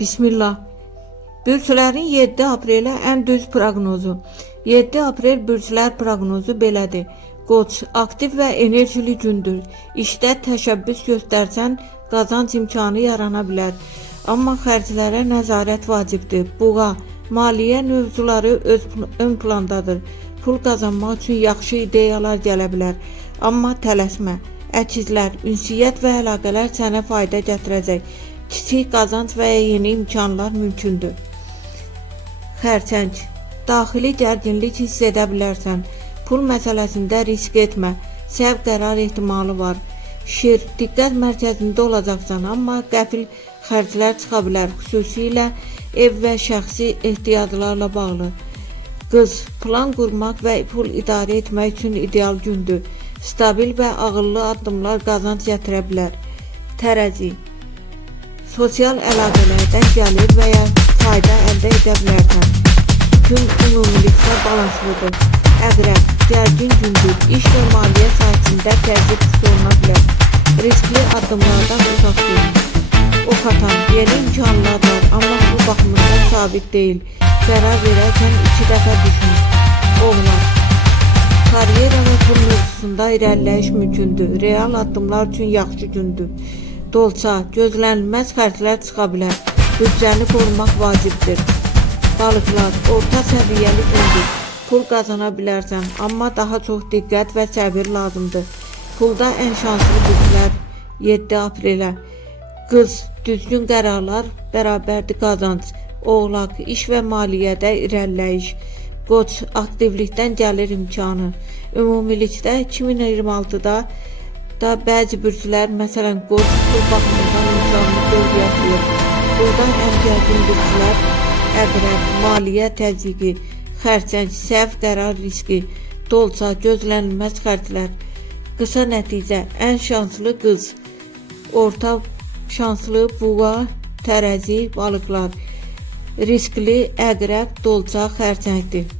Bismillah. Bürclərin 7 aprelə ən düz proqnozu. 7 aprel bürclər proqnozu belədir. Qoç, aktiv və enerjili gündür. İşdə təşəbbüs göstərsən, qazanc imkanı yarana bilər. Amma xərclərə nəzarət vacibdir. Buğa, maliyyə mövzuları ön plandadır. Pul qazanmaq üçün yaxşı ideyalar gələ bilər. Amma tələsmə. Əkizlər, ünsiyyət və əlaqələr sənə fayda gətirəcək. Kiçik qazanc və ya yeni imkanlar mümkündür. Xərçəng, daxili gərginlik hiss edə bilərsən. Pul məsələsində risk etmə. Səhv qərar ehtimalı var. Şir, diqqət mərkəzində olacaqsan, amma qəfil xərclər çıxa bilər, xüsusilə ev və şəxsi ehtiyaclarla bağlı. Qız, plan qurmaq və pul idarə etmək üçün ideal gündür. Stabil və ağıllı addımlar qazanc gətirə bilər. Tərəzi, sosial əlaqələrdən gəlir və ya fayda əldə edə bilərsən. Gün ümumilikdə balanslıdır. Əqrəb, gərgin gündür. İş və maliyyə sahəsində təzyiq hiss oluna bilər. Riskli addımlardan uzaq durun. Ox atan, yeni imkanlar var, amma bu baxımından sabit deyil. Qərar verərkən 2 dəfə düşün. Oğlan, karyera və pul mövzusunda irəliləyiş mümkündür. Real addımlar üçün yaxşı gündür. Dolça, gözlənilməz xərclər çıxa bilər. Büdcəni qorumaq vacibdir. Balıqlar, orta səviyyəli gündür. Pul qazana bilərsən, amma daha çox diqqət və səbir lazımdır. Pulda ən şanslı gündlər 7 aprelə. Qız, düzgün qərarlar bərabərdir qazanc. Oğlaq, iş və maliyyədə irəliləyiş. Qoç, aktivlikdən gəlir imkanı. Ümumilikdə 2026-da bəzi bürclər, məsələn qoç, pul baxımından imkanını dövriyyətlir. Buradan ən gərgin bürclər əqrəb, maliyyə təzyiqi, xərçəng, səhv qərar riski, dolça, gözlənilməz xərclər. Qısa nəticə, ən şanslı qız, orta şanslı buğa, tərəzi, balıqlar, riskli əqrəb, dolça, xərçəngdir.